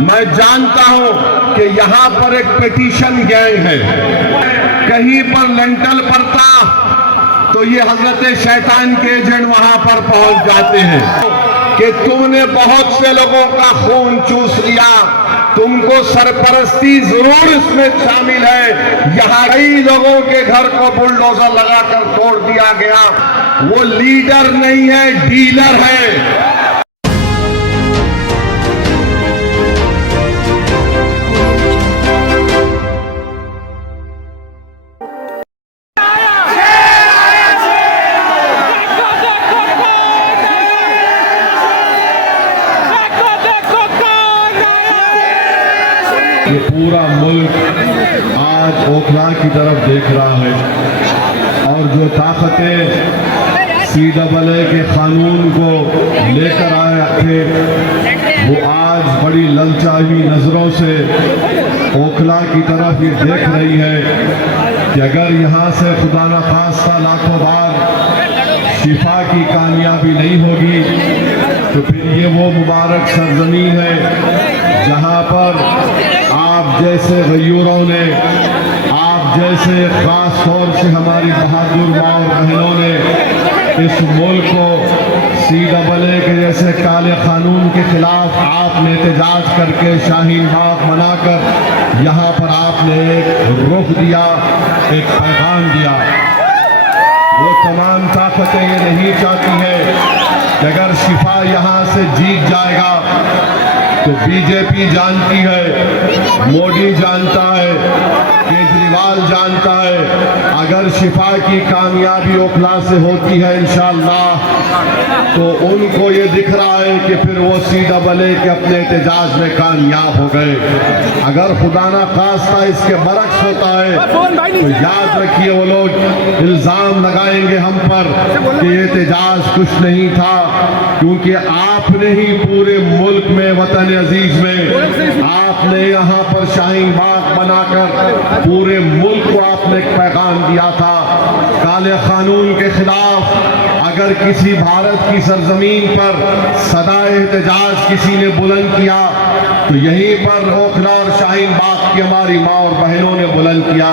मैं जानता हूं कि यहां पर एक पिटीशन गैंग है, कहीं पर लेंटल पड़ता तो ये हजरत शैतान के एजेंट वहां पर पहुंच जाते हैं कि तुमने बहुत से लोगों का खून चूस लिया, तुमको सरपरस्ती जरूर इसमें शामिल है। यहाँ कई लोगों के घर को बुलडोजर लगाकर तोड़ दिया गया। वो लीडर नहीं है, डीलर है। ये पूरा मुल्क आज ओखला की तरफ देख रहा है और जो ताकतें CAA के कानून को लेकर आए थे वो आज बड़ी ललचाई नज़रों से ओखला की तरफ ये देख रही है कि अगर यहाँ से खुदा न खास्ता लाखों बार शिफा की कामयाबी नहीं होगी तो फिर ये वो मुबारक सरजमीन है जहाँ पर आप जैसे गयूरों ने, आप जैसे खास तौर से हमारी बहादुर माँ और बहनों ने इस मुल्क को CAA के जैसे काले कानून के खिलाफ आपने एहतजाज करके शाहीन बाग मनाकर यहाँ पर आपने एक रुख दिया, एक पैगाम दिया। वो तमाम ताकतें ये नहीं चाहती है कि अगर शिफा यहाँ से जीत जाएगा तो बीजेपी जानती है, मोदी जानता है, केजरीवाल जानता है, अगर शिफा की कामयाबी ओखला से होती है इंशाअल्लाह तो उनको ये दिख रहा है कि फिर वो CAA के अपने एहतजाज में कामयाब हो गए। अगर खुदा ना खास्ता इसके बरक्स होता है तो याद रखिए वो लोग इल्ज़ाम लगाएंगे हम पर कि एहतजाज कुछ नहीं था, क्योंकि आपने ही पूरे मुल्क में वतन अजीज में आपने यहाँ पर शाहीन बाग बनाकर पूरे मुल्क को आपने एक पैगाम दिया था काले कानून के खिलाफ। अगर किसी भारत की सरजमीन पर सदा एहतजाज किसी ने बुलंद किया तो यहीं पर ओखला और शाहीन बाग की हमारी माँ और बहनों ने बुलंद किया।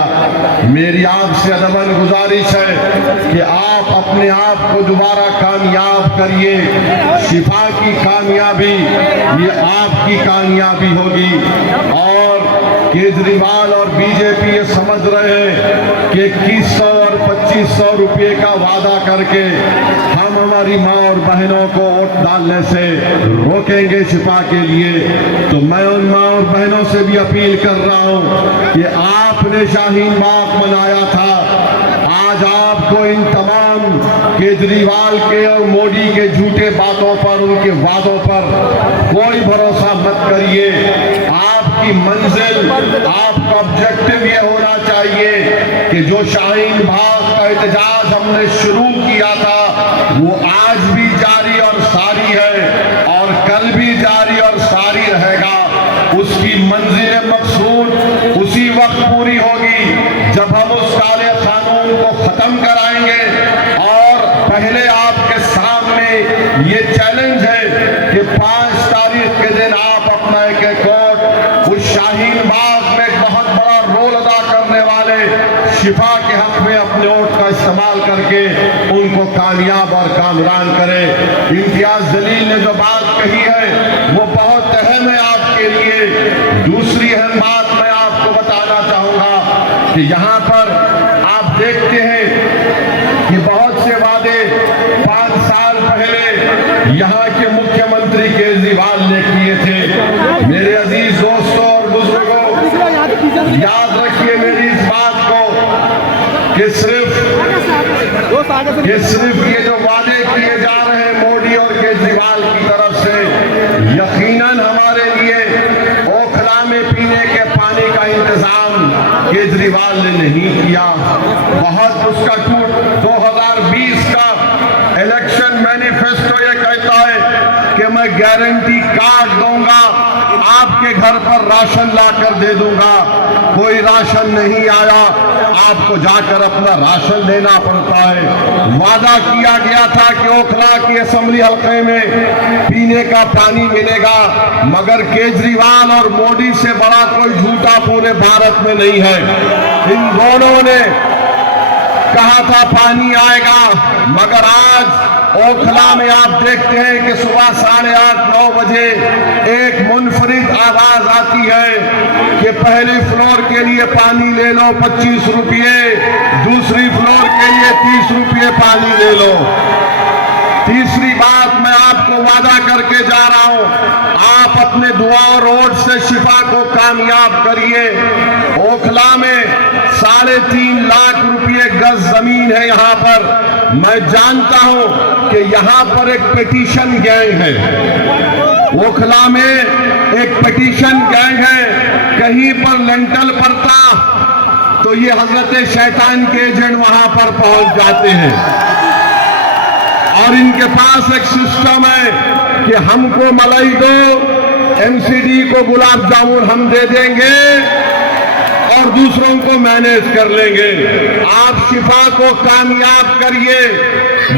मेरी आपसे अदबन गुजारिश है कि आप अपने आप को दोबारा कामयाब करिए। शिफा की कामयाबी ये आपकी कामयाबी होगी। और केजरीवाल और बीजेपी ये समझ रहे हैं कि 2100 और 2500 रुपये का वादा करके हम हमारी माँ और बहनों को वोट डालने से रोकेंगे शिफा के लिए। तो मैं उन माँ और बहनों से भी अपील कर रहा हूँ कि आपने शाहीन बाग मनाया था, आज आपको इन तमाम केजरीवाल के और मोदी के झूठे बातों पर, उनके वादों पर कोई भरोसा मत करिए। आपकी मंजिल, आपका ऑब्जेक्टिव ये होना चाहिए कि जो शाहीन बाग का एहतजाज हमने शुरू किया था वो आज भी जारी और सारी है और कल भी जारी और सारी रहेगा। उसकी मंजिल मकसूद उसी वक्त पूरी होगी जब हम उस काले कानून को खत्म कराएंगे। और पहले आपके सामने ये चैलेंज है कि 5 तारीख के दिन आप अपना एक वोट उस शाहीन बाग में एक बहुत बड़ा रोल अदा करने वाले शिफा के हक में अपने वोट का इस्तेमाल करके उनको कामयाब और कामरान करें। इम्तियाज जलील ने जो बात कही है वो बहुत अहम है आपके लिए। दूसरी अहम बात मैं आपको बताना चाहूंगा कि यहाँ पर आप देखते हैं कि बहुत से वादे 5 साल पहले यहाँ के मुख्यमंत्री केजरीवाल ने किए थे। मेरे अजीज दोस्तों और बुजुर्गों, याद रखिए मेरी इस बात को कि सिर्फ ये जो वादे किए जा रहे हैं मोदी और केजरीवाल की तरफ से, यकीनन हमारे लिए ओखला में पीने के पानी का इंतजाम केजरीवाल ने नहीं किया। बहुत उसका 2020 का इलेक्शन मैनिफेस्टो ये कहता है कि मैं गारंटी कार्ड दूंगा, आपके आपके घर पर राशन लाकर दे दूंगा। कोई राशन नहीं आया, आपको जाकर अपना राशन लेना पड़ता है। वादा किया गया था कि ओखला की असेंबली हल्के में पीने का पानी मिलेगा, मगर केजरीवाल और मोदी से बड़ा कोई झूठा पूरे भारत में नहीं है। इन दोनों ने कहा था पानी आएगा, मगर आज ओखला में आप देखते हैं कि सुबह 8:30-9 बजे एक मुनफरिद आवाज आती है कि पहली फ्लोर के लिए पानी ले लो 25 रुपये, दूसरी फ्लोर के लिए 30 रुपये पानी ले लो। तीसरी बात मैं आपको वादा करके जा रहा हूं, आप अपने दुआ रोड से शिफा को कामयाब करिए। ओखला में 3.5 लाख रुपये गज जमीन है यहाँ पर। मैं जानता हूं कि यहाँ पर एक पिटीशन गैंग है, ओखला में एक पिटीशन गैंग है। कहीं पर लेंटल पड़ता तो ये हजरत शैतान के एजेंट वहां पर पहुंच जाते हैं और इनके पास एक सिस्टम है कि हमको मलाई दो, एमसीडी को गुलाब जामुन हम दे देंगे और दूसरों को मैनेज कर लेंगे। आप शिफा को कामयाब करिए।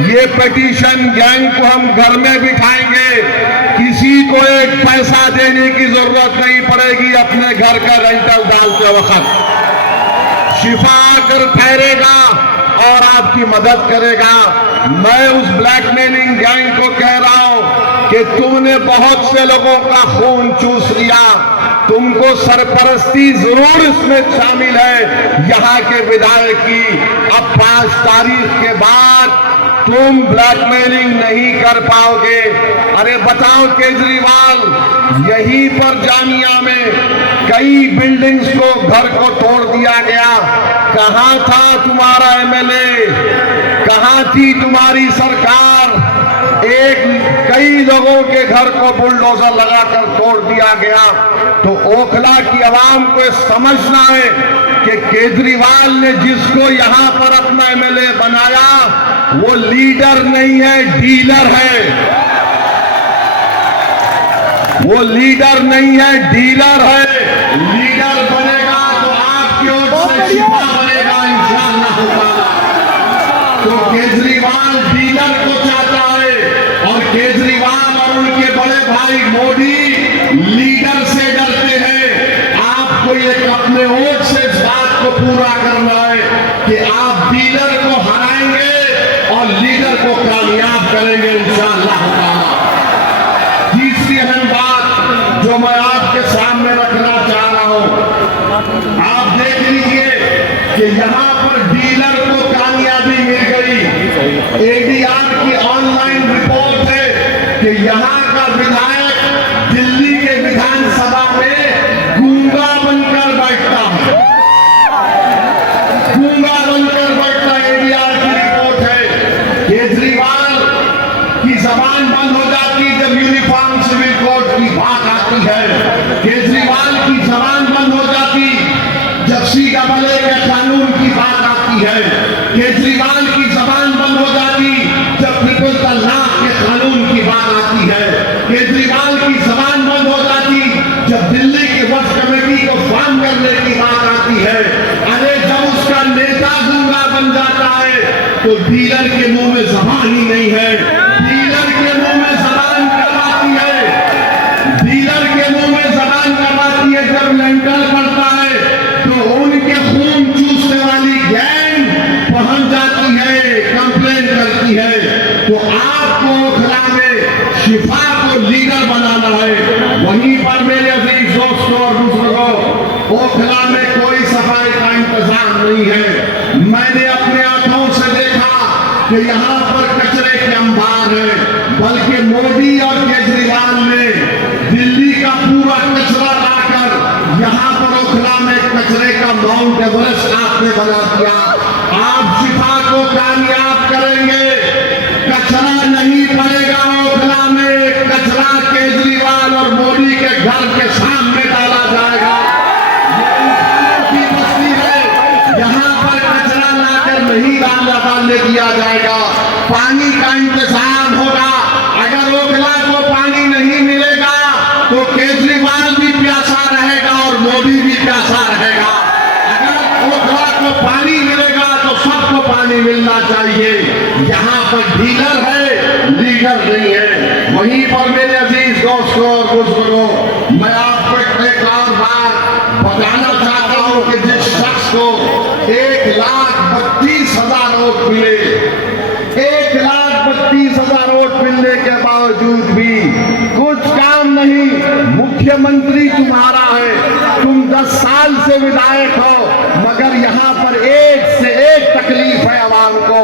ये पिटीशन गैंग को हम घर में बिठाएंगे, किसी को एक पैसा देने की जरूरत नहीं पड़ेगी। अपने घर का रेंटल डालते वक्त शिफा आकर ठहरेगा और आपकी मदद करेगा। मैं उस ब्लैकमेलिंग गैंग को कह रहा हूं कि तुमने बहुत से लोगों का खून चूस लिया, तुमको सरपरस्ती जरूर इसमें शामिल है यहाँ के विधायक की। अब 5 तारीख के बाद तुम ब्लैकमेलिंग नहीं कर पाओगे। अरे बताओ केजरीवाल, यहीं पर जामिया में कई बिल्डिंग्स को घर को तोड़ दिया गया। कहां था तुम्हारा एमएलए, कहां थी तुम्हारी सरकार? कई लोगों के घर को बुलडोजर लगाकर तोड़ दिया गया। तो ओखला की आवाम को समझना है कि केजरीवाल ने जिसको यहां पर अपना एमएलए बनाया वो लीडर नहीं है, डीलर है। वो लीडर नहीं है, डीलर है। लीडर बनेगा तो आपकी ओर से शिफा बनेगा इंशाअल्लाह। तो केजरीवाल डीलर को चाहता है और केजरीवाल और उनके बड़े भाई मोदी लीडर से डरते हैं। आपको एक अपने वोट से इस बात को पूरा करना है कि आप डीलर को हराएंगे और लीडर को कामयाब करेंगे इंशाअल्लाह। तीसरी अहम बात जो मैं आपके सामने रखना चाह रहा हूं, आप देख लीजिए कि यहां पर डीलर को कामयाबी मिल गई। एडीआर की ऑनलाइन रिपोर्ट है कि यहां का विधायक दिल्ली के विधानसभा में गूंगा बनकर बैठता है, गूंगा बनकर बैठता। एडीआर की रिपोर्ट है। केजरीवाल की जबान बंद हो जाती जब यूनिफॉर्म सिविल कोड की बात आती है। केजरीवाल की जबान बंद हो जाती जब CAA के कानून की बात आती है। केजरीवाल की जबान बंद हो जाती जब ट्रिपल तलाक के कानून की बात आती है। केजरीवाल की जबान बंद हो जाती जब दिल्ली की वक्फ कमेटी को फॉर्म करने की बात आती है। अरे जब उसका नेता गूंगा बन जाता है तो डीलर के मुंह में जबान ही नहीं है। डीलर के मुंह में जबान कब आती है? डीलर के मुंह में जबान कब आती है? जब लेंटल पड़ता है तो उनके खून चूसने वाली गैंग पहुंच जाती है, कंप्लेन करती है। तो आपको ओखला में शिफा को लीडर बनाना है। वहीं पर मेरे अजीज दोस्तों और बुजुर्गों, ओखला में कोई सफाई का इंतजाम नहीं है। मैंने अपने आंखों से देखा कि यहाँ पर कचरे के अंबार है, बल्कि मोदी और केजरीवाल ने दिल्ली का पूरा कचरा लाकर यहाँ पर ओखला में कचरे का माउंट एवरेस्ट आपने बना दिया। आप शिफा को कामयाब करेंगे, कचरा नहीं पड़ेगा ओखला में। कचरा केजरीवाल और मोदी के घर के सामने डाला जाएगा। ये इंसानों की बस्ती है, यहाँ पर कचरा लाकर नहीं डालने दिया जाएगा। पानी का इंतजाम होगा। अगर ओखला को पानी नहीं मिलेगा तो केजरीवाल भी प्यासा पर डीलर है, लीडर नहीं है। वहीं पर मेरे अजीज दोस्तों और बुजुर्गों, मैं आपको एक और बात बताना चाहता हूं कि जिस शख्स को 1,32,000 वोट मिले, 1,32,000 वोट मिलने के बावजूद भी कुछ काम नहीं, मुख्यमंत्री तुम्हारा है, तुम 10 साल से विधायक हो, मगर यहाँ पर एक से एक तकलीफ है आवाम को।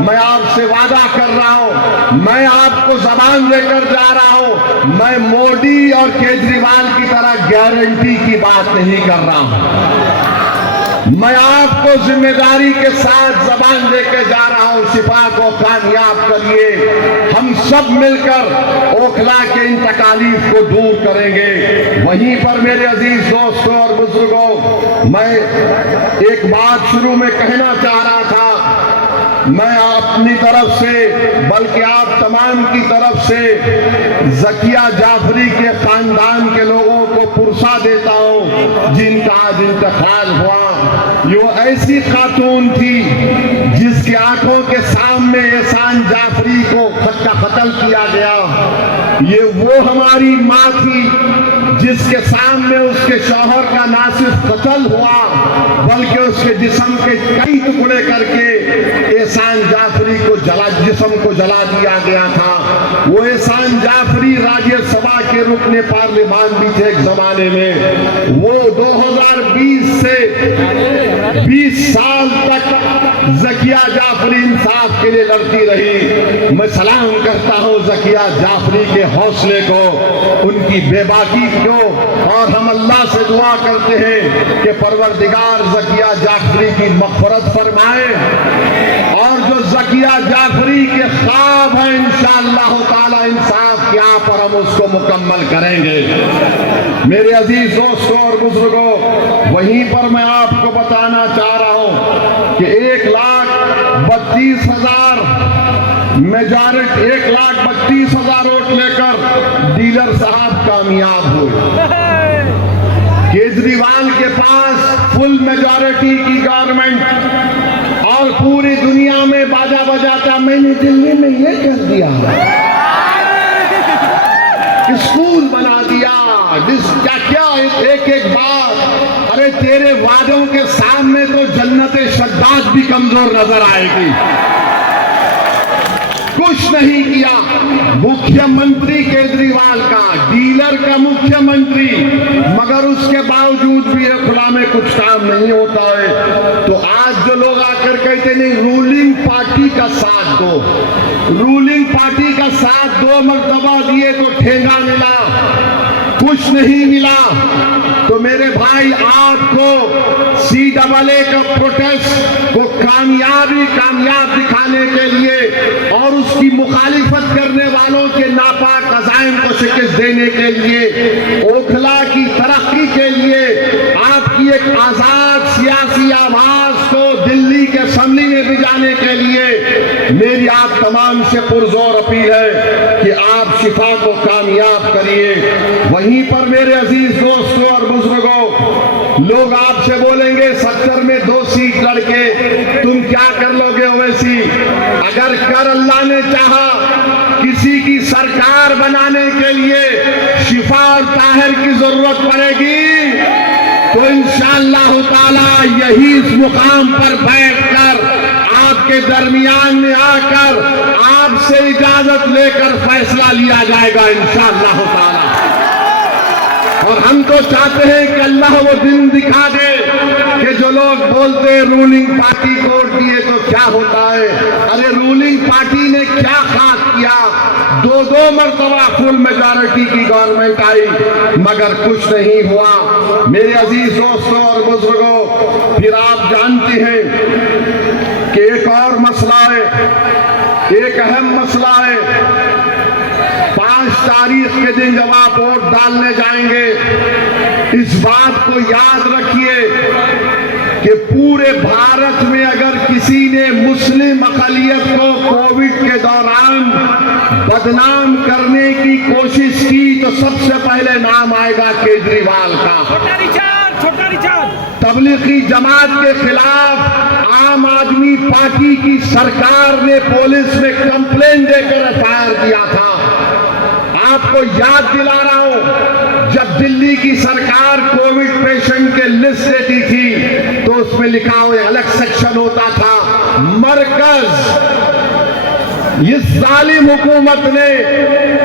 मैं आपसे वादा कर रहा हूँ, मैं आपको जबान देकर जा रहा हूँ, मैं मोदी और केजरीवाल की तरह गारंटी की बात नहीं कर रहा हूँ। मैं आपको जिम्मेदारी के साथ जबान देके जा रहा हूं, शिफा को कामयाब करिए। हम सब मिलकर ओखला के इन तकालीफ को दूर करेंगे। वहीं पर मेरे अजीज दोस्तों और बुजुर्गों, मैं एक बात शुरू में कहना चाह रहा था। मैं अपनी तरफ से, बल्कि आप तमाम की तरफ से ज़किया जाफरी के खानदान के लोगों को पुरसा देता हूं जिनका आज इंतकाल हुआ। ये ऐसी खातून थी जिसकी आंखों के सामने एहसान जाफरी को कत्ल किया गया। ये वो हमारी माँ थी जिसके सामने उसके शौहर का ना सिर्फ कत्ल हुआ बल्कि उसके जिस्म के कई टुकड़े करके एहसान जाफरी को जिस्म को जला दिया गया था। वो एहसान जाफरी राज्यसभा के रुकने पार्लियामान भी थे एक जमाने में। वो 2020 से 20 साल तक ज़किया जाफरी इंसाफ के लिए लड़ती रही। मैं सलाम करता हूँ ज़किया जाफरी के हौसले को, उनकी बेबाकी को, और हम अल्लाह से दुआ करते हैं कि परवरदिगार ज़किया जाफरी की मग़फ़िरत फरमाए, और जो ज़किया जाफरी के ख्वाब हैं इंशाअल्लाह ताला इंसाफ के यहाँ पर हम उसको मुकम्मल करेंगे। मेरे अजीज दोस्तों और बुजुर्गों, वहीं पर मैं आपको बताना चाह रहा हूं कि 1,32,000 मेजॉरिटी, 1,32,000 वोट लेकर डीलर साहब कामयाब हुए। केजरीवाल के पास फुल मेजॉरिटी की गवर्नमेंट और पूरी दुनिया में बाजा बजाता, मैंने दिल्ली में ये कर दिया, स्कूल बना दिया, क्या क्या एक एक बात। अरे तेरे वादों के सामने तो जन्नत शद्दाद भी कमजोर नजर आएगी। कुछ नहीं किया। मुख्यमंत्री केजरीवाल का, डीलर का मुख्यमंत्री, मगर उसके बावजूद भी खुला में कुछ काम नहीं होता है। तो आज जो लोग आकर कहते नहीं, रूलिंग पार्टी का साथ दो, रूलिंग पार्टी का साथ 2 मर्तबा दिए तो ठेंगा मिला, कुछ नहीं मिला। तो मेरे भाई, आपको CAA का प्रोटेस्ट को कामयाब दिखाने के लिए और उसकी मुखालिफत करने वालों के नापाक अज़ाइम को शिकस्त देने के लिए, ओखला की तरक्की के लिए, आपकी एक आजाद सियासी आवाज को दिल्ली के असेंबली में भिजाने के लिए मेरी आप तमाम से पुरजोर अपील है कि आप शिफा को कामयाब करिए। वहीं पर मेरे अजीज दोस्तों और बुजुर्गों, लोग आपसे बोलेंगे 70 में 2 सीट लड़के तुम क्या कर लोगे ओवैसी? अगर कर अल्लाह ने चाहा किसी की सरकार बनाने के लिए शिफा और ताहिर की जरूरत पड़ेगी तो इंशाअल्लाह ताला यही इस मुकाम पर बैठकर आपके दरमियान में आकर आपसे इजाजत लेकर फैसला लिया जाएगा इंशाअल्लाह ताला। और हम तो चाहते हैं कि अल्लाह वो दिन दिखा दे कि जो लोग बोलते हैं रूलिंग पार्टी को वोट दिए तो क्या होता है। अरे रूलिंग पार्टी ने क्या खास किया? 2 मर्तबा फुल मेजॉरिटी की गवर्नमेंट आई मगर कुछ नहीं हुआ। मेरे अजीज दोस्तों और बुजुर्गों, फिर आप जानते हैं कि एक और मसला है, एक अहम मसला है। 5 तारीख के दिन जब आप वोट डालने जाएंगे, इस बात को याद रखिए कि पूरे भारत में अगर किसी ने मुस्लिम अक़लियत को कोविड के दौरान बदनाम करने की कोशिश की तो सबसे पहले नाम आएगा केजरीवाल का। तबलीगी जमात के खिलाफ आम आदमी पार्टी की सरकार ने पुलिस में कंप्लेन देकर एफआईआर किया था। आपको याद दिला रहा हूं, जब दिल्ली की सरकार कोविड पेशेंट के लिस्ट देती थी तो उसमें लिखा हुआ अलग सेक्शन होता था मरकज। इस जालिम हुकूमत ने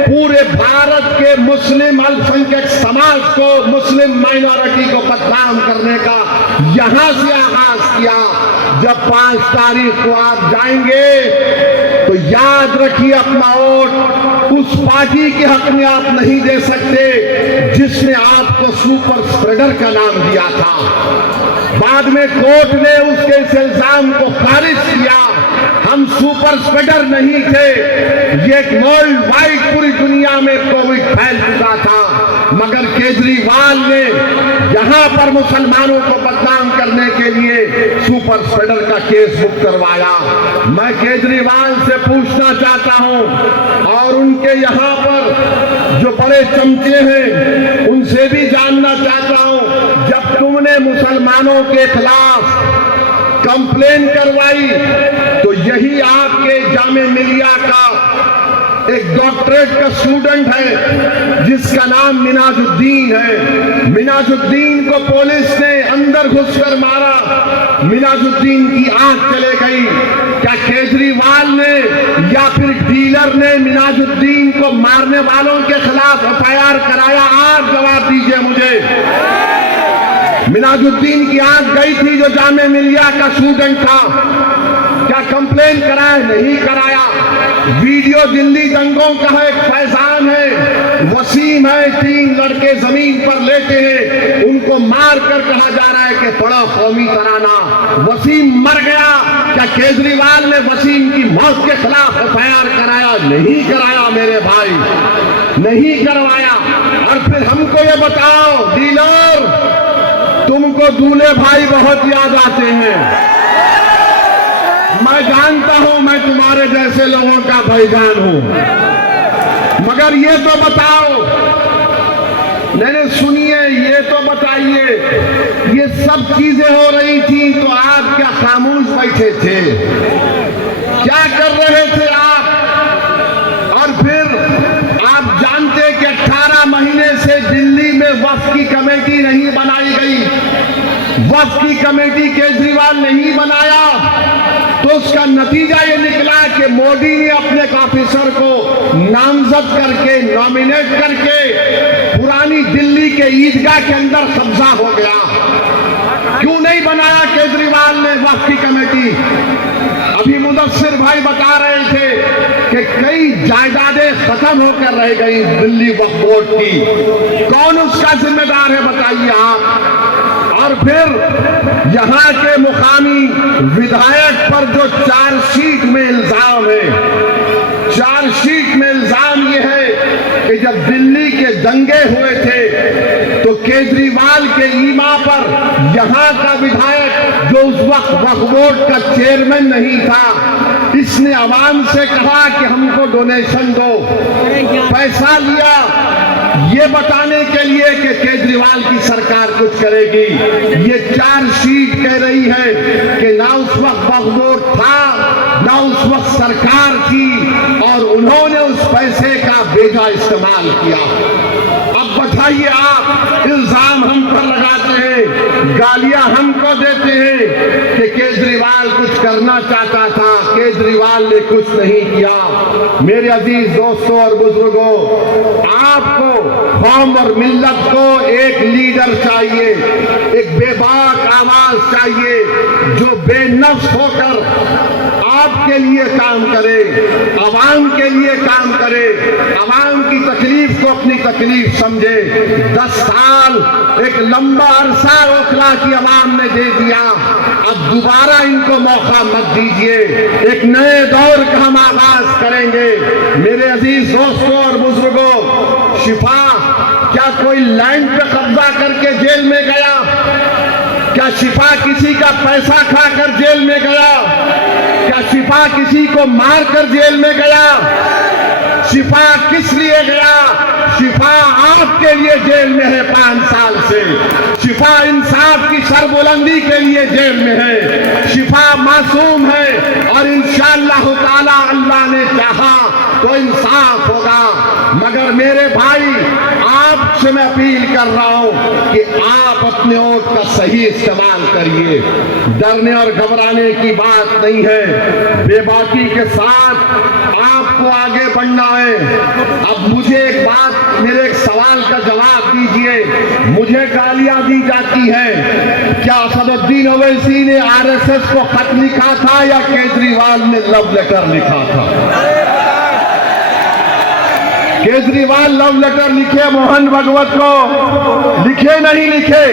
पूरे भारत के मुस्लिम अल्पसंख्यक समाज को, मुस्लिम माइनॉरिटी को बदनाम करने का यहां से आगाज किया। जब 5 तारीख को आप जाएंगे तो याद रखिए, अपना वोट उस पार्टी के हक में आप नहीं दे सकते जिसने आपको सुपर स्प्रेडर का नाम दिया था। बाद में कोर्ट ने उसके इस इल्जाम को खारिज किया। हम सुपर स्प्रेडर नहीं थे, ये वर्ल्ड वाइड पूरी दुनिया में कोविड फैल चुका था, मगर केजरीवाल ने यहां पर मुसलमानों को बदनाम करने के लिए सुपर स्प्रेडर का केस बुक करवाया। मैं केजरीवाल से पूछना चाहता हूं और उनके यहां पर जो बड़े चमचे हैं उनसे भी जानना चाहता हूं, जब तुमने मुसलमानों के खिलाफ कंप्लेन करवाई तो यही आपके जामिया मिलिया का एक डॉक्टरेट का स्टूडेंट है जिसका नाम मिनाजुद्दीन है। मिनाजुद्दीन को पुलिस ने अंदर घुसकर मारा, मिनाजुद्दीन की आंख चले गई। क्या केजरीवाल ने या फिर डीलर ने मिनाजुद्दीन को मारने वालों के खिलाफ एफआईआर कराया? आप जवाब दीजिए मुझे। मिनाजुद्दीन की आंख गई थी जो जामिया मिलिया का स्टूडेंट था, क्या कंप्लेन कराया? नहीं कराया। वीडियो दिल्ली दंगों का है, एक फैजान है, वसीम है, 3 लड़के जमीन पर लेटे हैं, उनको मार कर कहा जा रहा है कि पढ़ो कौमी तराना। वसीम मर गया, क्या केजरीवाल ने वसीम की मौत के खिलाफ एफआईआर कराया? नहीं कराया मेरे भाई, नहीं करवाया। और फिर हमको ये बताओ डीलर, तुमको दूल्हे भाई बहुत याद आते हैं। मैं जानता हूं मैं तुम्हारे जैसे लोगों का भाईजान हूं, मगर ये तो बताओ, नहीं सुनिए, ये तो बताइए, ये सब चीजें हो रही थी तो आप क्या खामोश बैठे थे? क्या कर रहे थे आप? और फिर आप जानते कि 18 महीने से दिल्ली में वक्फ की कमेटी नहीं बनाई गई। वक्फ की कमेटी केजरीवाल नहीं बनाया तो उसका नतीजा ये निकला कि मोदी ने अपने एक ऑफिसर को नामजद करके, नॉमिनेट करके पुरानी दिल्ली के ईदगाह के अंदर कब्जा हो गया। क्यों नहीं बनाया केजरीवाल ने वक्फ की कमेटी? अभी मुदस्सिर भाई बता रहे थे कि कई जायदादें खत्म होकर रह गई दिल्ली वक्फ बोर्ड की। कौन उसका जिम्मेदार है बताइए आप? और फिर यहां के मुकामी विधायक पर जो चार्जशीट में इल्जाम है, चार्जशीट में इल्जाम यह है कि जब दिल्ली के दंगे हुए थे तो केजरीवाल के ईमा पर यहां का विधायक जो उस वक्त वक्फ बोर्ड का चेयरमैन नहीं था, इसने आवाम से कहा कि हमको डोनेशन दो, पैसा लिया ये बताने के लिए कि केजरीवाल की सरकार कुछ करेगी। ये चार्जशीट कह रही है कि ना उस वक्त वक्फ बोर्ड था, ना उस वक्त सरकार थी और उन्होंने उस पैसे का बेजा इस्तेमाल किया। अब बताइए आप, इल्जाम हम पर लगाते हैं, गालियां हमको देते हैं कि केजरीवाल कुछ करना चाहता था, केजरीवाल ने कुछ नहीं किया। मेरे अजीज दोस्तों और बुजुर्गों, आपको कौम और मिल्लत को एक लीडर चाहिए, एक बेबाक आवाज चाहिए जो बेनफ्स होकर आपके लिए काम करे, आवाम के लिए काम करे, आवाम की तकलीफ को अपनी तकलीफ समझे। 10 साल एक लंबा अरसा ओखला की आवाम ने दे दिया, अब दोबारा इनको मौका मत दीजिए। एक नए दौर का हम आगाज करेंगे। मेरे अजीज दोस्तों और बुजुर्गों, शिफा क्या कोई लैंड पे कब्जा करके जेल में गया? क्या शिफा किसी का पैसा खाकर जेल में गया? क्या शिफा किसी को मारकर जेल में गया? शिफा किस लिए गया? शिफा आपके लिए जेल में है 5 साल से। शिफा इंसाफ की सरबुलंदी के लिए जेल में है। शिफा मासूम है और इंशाअल्लाह ताला अल्लाह ने चाहा तो इंसाफ होगा। मगर मेरे भाई, आपसे मैं अपील कर रहा हूं कि आप अपने वोट का सही इस्तेमाल करिए। डरने और घबराने की बात नहीं है। बेबाकी के साथ आपको आगे बढ़ना है। अब मुझे एक बात, मेरे एक सवाल का जवाब दीजिए। मुझे गालियां दी जाती हैं, क्या असदुद्दीन ओवैसी ने आरएसएस को खत लिखा था या केजरीवाल ने लव लेटर लिखा था? केजरीवाल लव लेटर लिखे मोहन भागवत को? लिखे नहीं लिखे?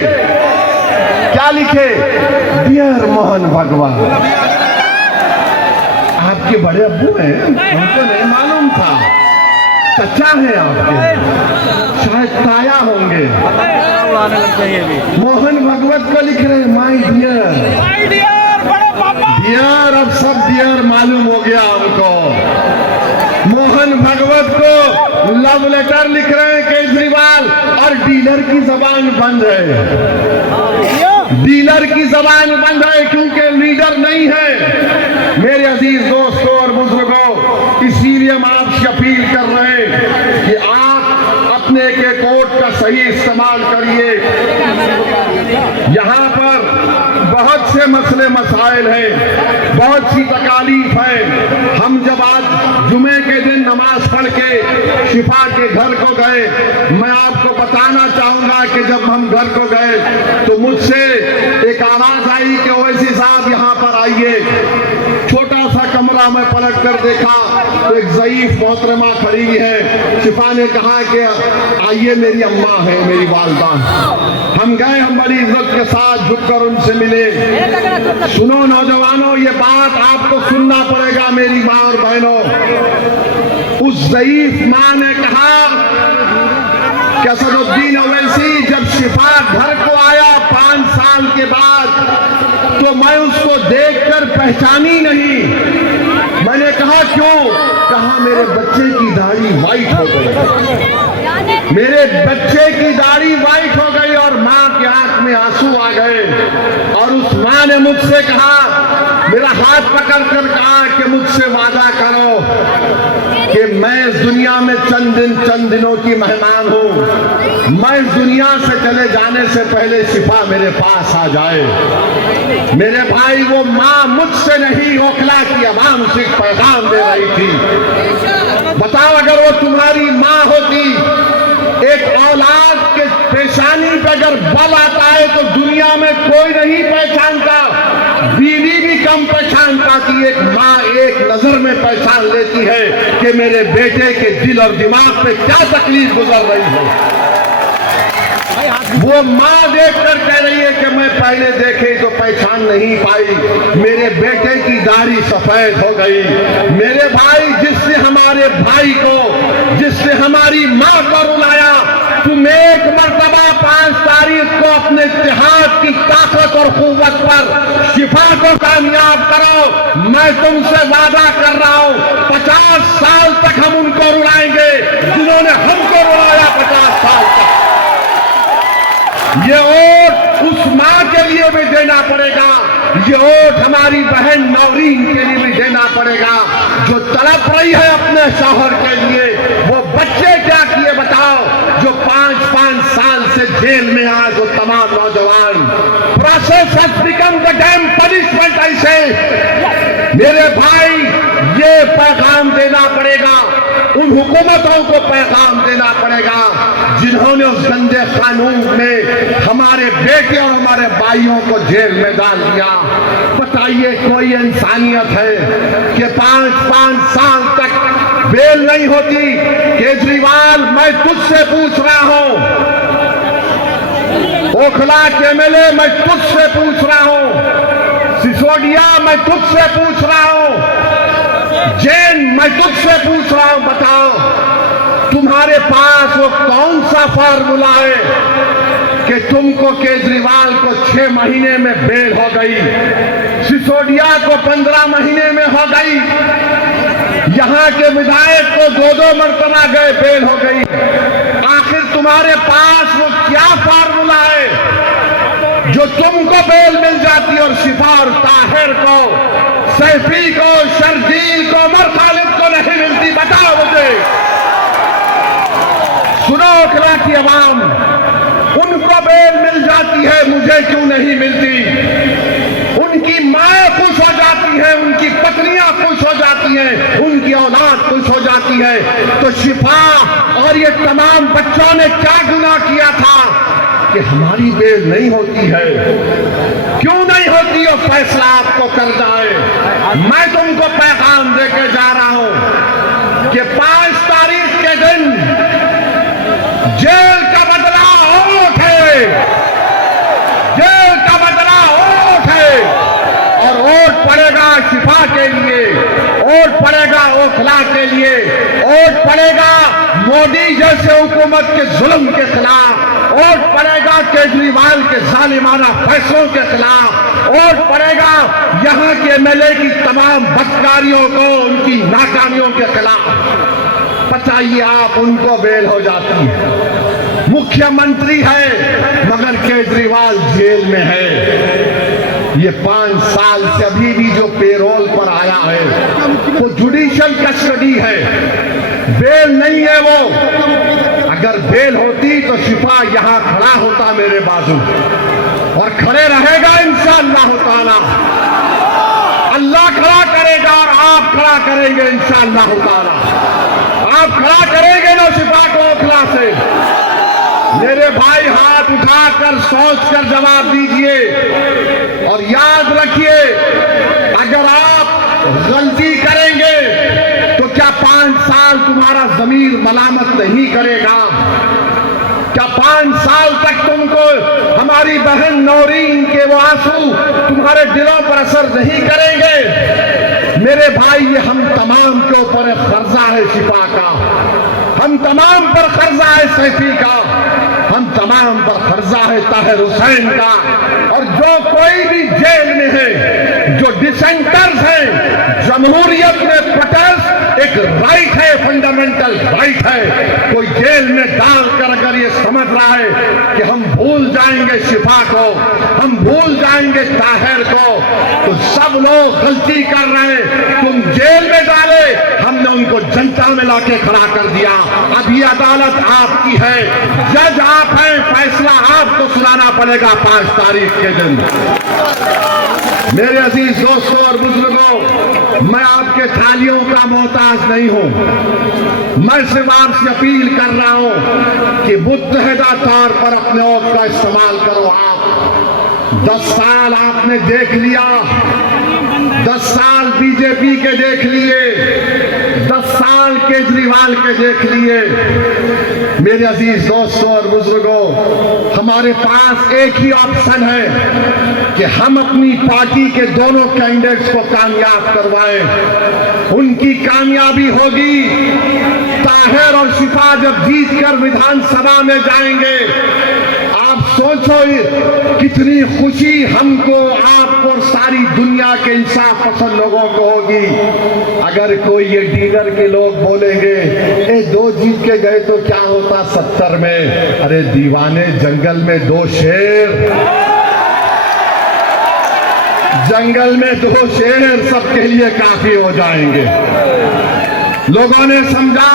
क्या लिखे? डियर मोहन भागवत। आपके बड़े अब्बू हैं, हमको नहीं मालूम था। चचा हैं आपके, शायद ताया होंगे। मोहन भागवत को लिख रहे माय डियर। डियर, अब सब डियर मालूम हो गया हमको। मोहन भागवत को लव लेटर लिख रहे हैं केजरीवाल, और डीलर की जबान बंद है। डीलर की जबान बंद है क्योंकि लीडर नहीं है। मेरे अजीज दोस्तों और बुजुर्गों, इसीलिए हम आपसे अपील कर रहे हैं कि आप अपने के वोट का सही इस्तेमाल करिए। यहाँ पर बहुत से मसले मसाइल हैं, बहुत सी तकालीफ है। हम जब आज जुमे के दिन नमाज पढ़ के शिफा के घर को गए, मैं आपको बताना चाहूंगा कि जब हम घर को गए तो मुझसे एक आवाज आई कि ओवैसी साहब यहाँ पर आइए। छोटा सा कमरा में पलट कर देखा तो एक ज़ईफ मोहतरमा खड़ी है। शिफा ने कहा कि आइए, मेरी अम्मा है, मेरी वालदा। हम गए, हम बड़ी इज्जत के साथ झुककर उनसे मिले। सुनो नौजवानों, ये बात आपको सुनना पड़ेगा मेरी माँ और बहनों। उस ज़ईफ माँ ने कहा कि असदुद्दीन ओवैसी जब शिफा घर को आया 5 साल के बाद, तो मैं उसको देखकर पहचानी नहीं। मैंने कहा क्यों? कहा मेरे बच्चे की दाढ़ी वाइट हो गई। मेरे बच्चे की दाढ़ी वाइट हो गई और माँ के आंख में आंसू आ गए। और उस माँ ने मुझसे कहा, मेरा हाथ पकड़ कर कहा कि मुझसे वादा करो कि मैं इस दुनिया में चंद दिनों की मेहमान हूं। मैं इस दुनिया से चले जाने से पहले शिफा मेरे पास आ जाए। मेरे भाई, वो माँ मुझसे नहीं, ओखला की आवाम से पैगाम दे रही थी। बताओ, अगर वो तुम्हारी माँ होती, एक औलाद के पेशानी पे अगर बल आता है तो दुनिया में कोई नहीं पहचानता। बीवी भी कम पहचानता कि एक माँ एक नजर में पहचान लेती है कि मेरे बेटे के दिल और दिमाग पे क्या तकलीफ गुजर रही है। वो माँ देखकर कह रही है कि मैं पहले देखे तो पहचान नहीं पाई, मेरे बेटे की दाढ़ी सफेद हो गई। मेरे भाई, जिसने हमारे भाई को, जिसने हमारी माँ को रुलाया, तुम एक मर्तबा 5 तारीख को अपने इत्तेहाद की ताकत और कुव्वत पर शिफा को कामयाब करो। मैं तुमसे वादा कर रहा हूं, 50 साल तक हम उनको रुलाएंगे जिन्होंने हमको रुलाया 50 साल तक। ये वोट उस माँ के लिए भी देना पड़ेगा, ये वोट हमारी बहन नौरीन के लिए भी देना पड़ेगा जो तड़प रही है अपने शौहर के लिए। वो बच्चे क्या किए बताओ, जो 5-5 साल से जेल में आज वो तमाम नौजवान। Process has become the dam punishment. ऐसे मेरे भाई, ये पैगाम देना पड़ेगा, उन हुकूमतों को पैगाम देना पड़ेगा जिन्होंने उस गंदे कानून में हमारे बेटे और हमारे भाइयों को जेल में डाल दिया। बताइए, कोई इंसानियत है कि 5-5 साल तक बेल नहीं होती? केजरीवाल, मैं तुझसे पूछ रहा हूं, ओखला के एमएलए, मैं तुझसे पूछ रहा हूं, सिसोदिया, मैं तुझसे पूछ रहा हूं, जैन, मैं तुझसे पूछ रहा हूं, बताओ तुम्हारे पास वो कौन सा फार्मूला है कि तुमको केजरीवाल को 6 महीने में बेल हो गई, सिसोदिया को 15 महीने में हो गई, यहाँ के विधायक को 2-2 मरतबा गए, बेल हो गई। आखिर तुम्हारे पास वो क्या फार्मूला है जो तुमको बेल मिल जाती और शिफा और ताहिर को, सैफी को, शर्जील को, उमर खालिद को नहीं मिलती? बताओ मुझे। सुनो ओखला की आवाम, उनको बेल मिल जाती है, मुझे क्यों नहीं मिलती? उनकी माँ खुश हो जाती है, उनकी पत्नियां खुश हो जाती हैं, उनकी औलाद खुश हो जाती है, तो शिफा और ये तमाम बच्चों ने क्या गुनाह किया था कि हमारी बेल नहीं होती है? क्यों नहीं होती? और फैसला आपको करना है। मैं तुमको पैगाम देके जा रहा हूं कि 5 तारीख के दिन जेल का बदला होठ है, जेल का बदला होठ है। और वोट पड़ेगा शिफा के लिए, वोट पड़ेगा ओखला के लिए, वोट पड़ेगा मोदी जैसे हुकूमत के जुल्म के खिलाफ, वोट पड़ेगा केजरीवाल के जालिमाना फैसलों के खिलाफ, वोट पड़ेगा यहाँ के एमएलए की तमाम बदकारियों को, उनकी नाकामियों के खिलाफ। बताइए आप, उनको बेल हो जाती है। मुख्यमंत्री है मगर केजरीवाल जेल में है। ये 5 साल से अभी भी जो पेरोल पर आया है वो जुडिशियल कस्टडी है, बेल नहीं है वो। अगर बेल होती तो शिफा यहां खड़ा होता मेरे बाजू, और खड़े रहेगा इंशाअल्लाह ताला। अल्लाह खड़ा करेगा और आप खड़ा करेंगे इंशाअल्लाह ताला। आप खड़ा करेंगे ना शिफा को ओखला से? मेरे भाई हाथ उठाकर सोचकर जवाब दीजिए और याद रखिए, अगर आप गलती करेंगे तो क्या 5 साल तुम्हारा जमीर मलामत नहीं करेगा? क्या 5 साल तक तुमको हमारी बहन नौरीन के वो आंसू तुम्हारे दिलों पर असर नहीं करेंगे? मेरे भाई, ये हम तमाम के ऊपर कर्जा है शिफा का, हम तमाम पर कर्जा है सैफी का, हम तमाम पर कर्जा है ताहिर हुसैन का। और जो कोई भी जेल में है, जो डिसेंटर्स हैं, जमहूरियत में प्रोटेस्ट एक राइट है, फंडामेंटल राइट है। कोई जेल में डालकर अगर ये समझ रहा है कि हम भूल जाएंगे शिफा को, हम भूल जाएंगे ताहिर को, तो सब लोग गलती कर रहे हैं। तुम जेल में डाले, हमने उनको जनता में लाके खड़ा कर दिया। अब ये अदालत आपकी है, जज आप हैं, फैसला आपको सुनाना पड़ेगा 5 तारीख के दिन। मेरे अजीज दोस्तों और बुजुर्गों, मैं आपके थालियों का मोहताज नहीं हूं। मैं सिर्फ आपसे अपील कर रहा हूं कि मुत्तहिदा तौर पर अपने वोट का इस्तेमाल करो। आप 10 साल आपने देख लिया, 10 साल बीजेपी के देख लिए, 10 साल केजरीवाल के देख लिए। मेरे अजीज दोस्तों और बुजुर्गों, हमारे पास एक ही ऑप्शन है कि हम अपनी पार्टी के दोनों कैंडिडेट्स को कामयाब करवाएं। उनकी कामयाबी होगी ताहिर और शिफा जब जीतकर विधानसभा में जाएंगे। आप सोचो कितनी खुशी हमको, आपको और सारी दुनिया के इंसाफ पसंद लोगों को होगी। अगर कोई ये डीलर के लोग बोलेंगे ए 2 जीत के गए तो क्या होता 70 में? अरे दीवाने, जंगल में 2 शेर, जंगल में 2 शेर सबके लिए काफी हो जाएंगे। लोगों ने समझा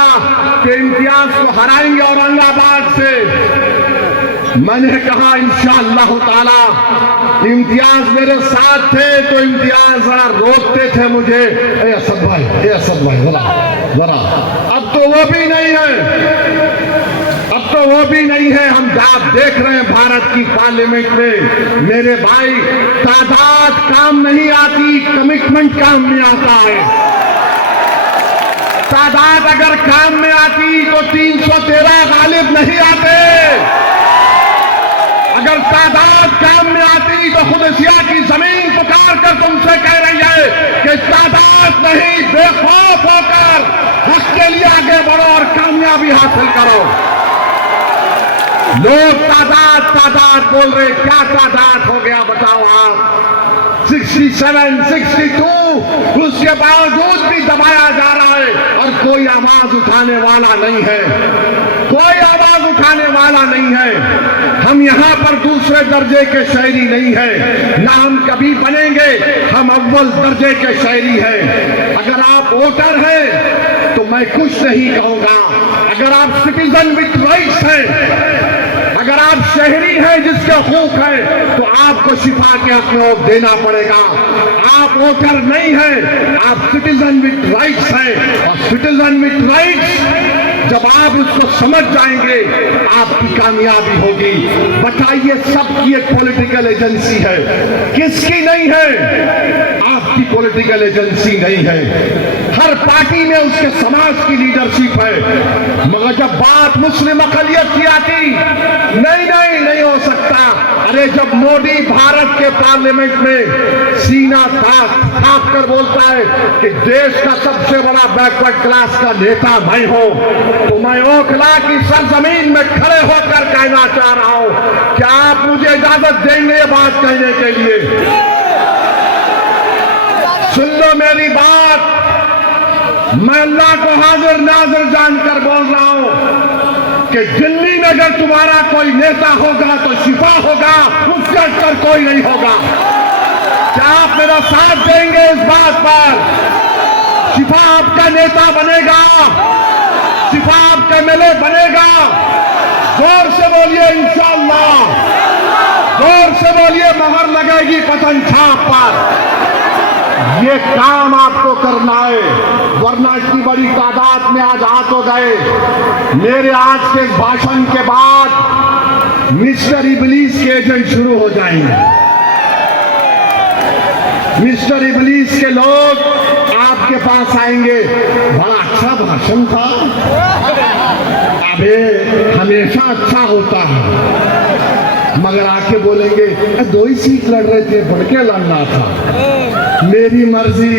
कि इम्तियाज को हराएंगे औरंगाबाद से। मैंने कहा इंशाअल्लाह ताला, इम्तियाज मेरे साथ थे तो इम्तियाज जरा रोकते थे मुझे, ए असद भाई जरा। अब तो वो भी नहीं है, अब तो वो भी नहीं है। हम आप देख रहे हैं भारत की पार्लियामेंट में, मेरे भाई, तादाद काम नहीं आती, कमिटमेंट काम में आता है। तादाद अगर काम में आती तो 313 गालिब नहीं आते। अगर तादाद काम में आती तो खुदसिया की जमीन पुकार कर तुमसे कह रही है कि तादाद नहीं, बेखौफ होकर उसके लिए आगे बढ़ो और कामयाबी हासिल करो। लोग तादाद बोल रहे, क्या तादाद हो गया बताओ आप? 6 67, 62 उसके बावजूद भी दबाया जा रहा है और कोई आवाज उठाने वाला नहीं है, कोई आवाज उठाने वाला नहीं है। हम यहाँ पर दूसरे दर्जे के शायरी नहीं है, ना हम कभी बनेंगे, हम अव्वल दर्जे के शायरी हैं। अगर आप वोटर हैं तो मैं कुछ नहीं कहूंगा, अगर आप सिटीजन विथ राइट्स हैं, अगर आप शहरी हैं जिसके हकूक है, तो आपको शिफा के हक में वोट देना पड़ेगा। आप वोटर नहीं हैं, आप सिटीजन विथ राइट्स हैं, और सिटीजन विथ राइट्स जब आप उसको समझ जाएंगे आपकी कामयाबी होगी। बताइए, सबकी एक पॉलिटिकल एजेंसी है, किसकी नहीं है? आपकी पॉलिटिकल एजेंसी नहीं है। हर पार्टी में उसके समाज की लीडरशिप है, मगर जब बात मुस्लिम अक़लियत की आती, नहीं हो सकता। अरे जब मोदी भारत के पार्लियामेंट में सीना थाप कर बोलता है कि देश का सबसे बड़ा बैकवर्ड क्लास का नेता मैं हूं, तो मैं ओखला की सरजमीन में खड़े होकर कहना चाह रहा हूं, क्या आप मुझे इजाजत देंगे ये बात कहने के लिए? सुन लो मेरी बात, मैं अल्लाह को हाजिर नाजिर जानकर बोल रहा हूं कि दिल्ली में अगर तुम्हारा कोई नेता होगा तो शिफा होगा, उससे हटकर कोई नहीं होगा। क्या आप मेरा साथ देंगे इस बात पर? शिफा आपका नेता बनेगा, शिफा आपका एमएलए बनेगा। जोर से बोलिए इंशाअल्लाह, जोर से बोलिए, मोहर लगेगी पतन छाप पर। ये काम आपको करना है, वरना इतनी बड़ी तादाद में आज आ तो गए। मेरे आज के भाषण के बाद मिस्टर इबलीस के एजेंट शुरू हो जाएंगे। मिस्टर इबलीस के लोग आपके पास आएंगे, बड़ा अच्छा भाषण था, अबे हमेशा अच्छा होता है, मगर आके बोलेंगे 2 ही सीट लड़ रहे थे, बढ़ के लड़ना था, मेरी मर्जी,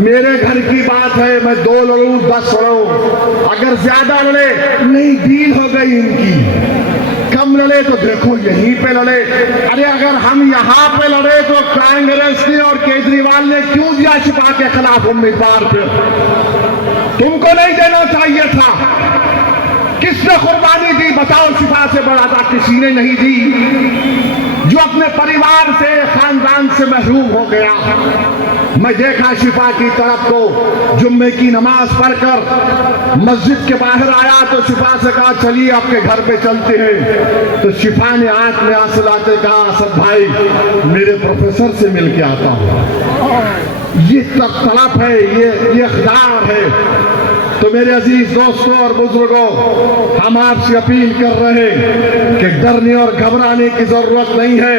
मेरे घर की बात है, मैं 2 लड़ूं 10 लड़ूं, अगर ज्यादा लड़े नहीं डील हो गई इनकी, कम लड़े तो देखो यहीं पे लड़े। अरे अगर हम यहाँ पे लड़े तो कांग्रेस ने और केजरीवाल ने क्यों दिया शिफा के खिलाफ उम्मीदवार पे? तुमको नहीं देना चाहिए था। किसने कुर्बानी दी बताओ? शिफा से बड़ा था किसी ने नहीं दी। जो अपने परिवार से, खानदान से महरूम हो गया। मैं देखा शिफा की तरफ को, जुम्मे की नमाज पढ़कर मस्जिद के बाहर आया तो शिफा से कहा चलिए आपके घर पे चलते हैं। तो शिफा ने आंख में आंसू लाते कहा असद भाई मेरे प्रोफेसर से मिल के आता हूं। ये तड़प है, ये इख्तियार है। तो मेरे अजीज दोस्तों और बुजुर्गों, हम आपसे अपील कर रहे हैं कि डरने और घबराने की जरूरत नहीं है।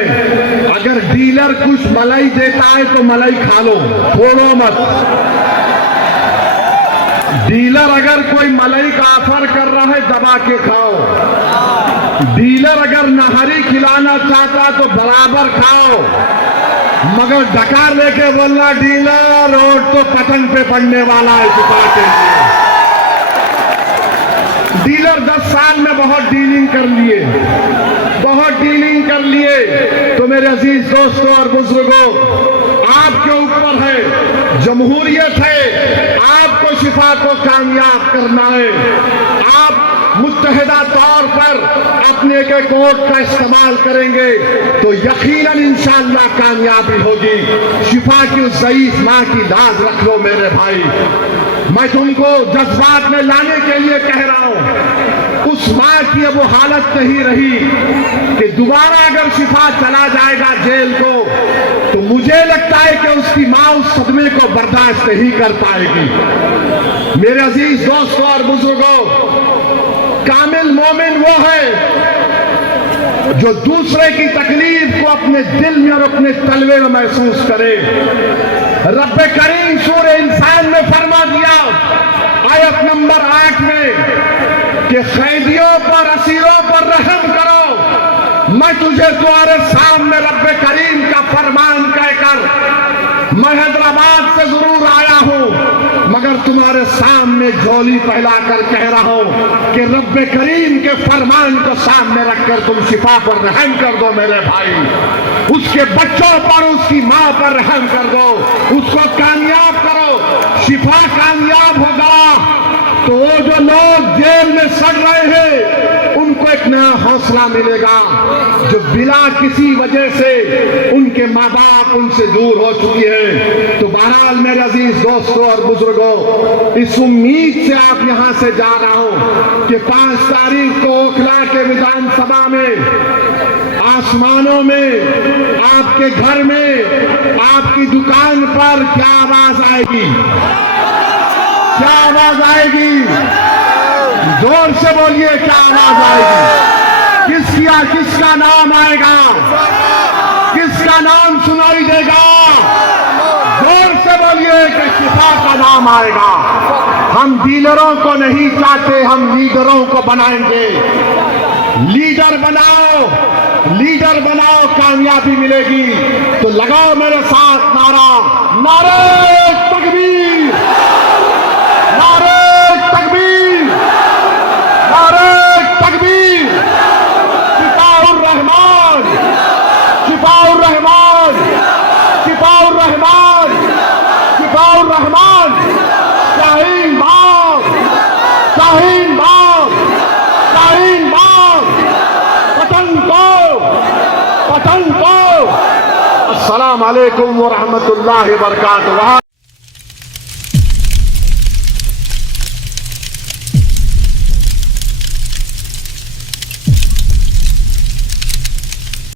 अगर डीलर कुछ मलाई देता है तो मलाई खा लो, छोड़ो मत। डीलर अगर कोई मलाई का ऑफर कर रहा है दबा के खाओ। डीलर अगर नहरी खिलाना चाहता तो बराबर खाओ, मगर डकार लेके बोलना डीलर और तो पतंग पे पड़ने वाला है शिफा के लिए। डीलर 10 साल में बहुत डीलिंग कर लिए, बहुत डीलिंग कर लिए। तो मेरे अजीज दोस्तों और बुजुर्गों, आपके ऊपर है, जमहूरियत है, आपको शिफा को कामयाब करना है। आप मुत्तहिदा तौर पर अपने के वोट का इस्तेमाल करेंगे तो यकीनन इंशाअल्लाह कामयाबी होगी। शिफा की उस ज़ईफ माँ की लाज रख लो मेरे भाई। मैं तुमको जज्बात में लाने के लिए कह रहा हूं। उस माँ की अब वो हालत नहीं रही कि दोबारा अगर शिफा चला जाएगा जेल को तो मुझे लगता है कि उसकी माँ उस सदमे को बर्दाश्त नहीं कर पाएगी। मेरे अजीज दोस्तों और बुजुर्गों, कामिल मोमिन वो है जो दूसरे की तकलीफ को अपने दिल में और अपने तलवे में महसूस करे। रब्बे करीम सूरह इंसान में फरमा दिया आयत नंबर 8 में कि कैदियों पर, असीरों पर रहम करो। मैं तुझे तुम्हारे सामने रब्बे करीम का फरमान कहकर मैं हैदराबाद से जरूर आया हूं, मगर तुम्हारे सामने झोली फैलाकर कह रहा हूं कि रब्बे करीम के फरमान को सामने रखकर तुम शिफा पर रहम कर दो मेरे भाई, उसके बच्चों पर, उसकी मां पर रहम कर दो, उसको कामयाब करो। शिफा कामयाब होगा तो वो जो लोग जेल में सड़ रहे हैं उनको एक नया हौसला मिलेगा, जो बिना किसी वजह से उनके माँ बाप उनसे दूर हो चुकी है। तो बहरहाल मेरे अजीज दोस्तों और बुजुर्गों, इस उम्मीद से आप यहां से जा रहा हूं कि 5 तारीख को ओखला के विधानसभा में, आसमानों में, आपके घर में, आपकी दुकान पर क्या आवाज आएगी? क्या आवाज आएगी? जोर से बोलिए, क्या आवाज आएगी? किसका नाम आएगा? किसका नाम सुनाई देगा? जोर से बोलिए कि शिफा का नाम आएगा। हम डीलरों को नहीं चाहते, हम लीडरों को बनाएंगे। लीडर बनाओ, लीडर बनाओ, कामयाबी मिलेगी। तो लगाओ मेरे साथ नारा, नारे तकबीर, नारे तकबीर, नारे तकबीर। शिफाउर रहमान, शिफाउर रहमान, शिफाउर रहमान, शिफाउर रहमान। शाहीन बाग, शाहीन बाग, शाहीन बाग। पतन को। अस्सलाम वालेकुम व रहमतुल्लाहि व बरकातुहू।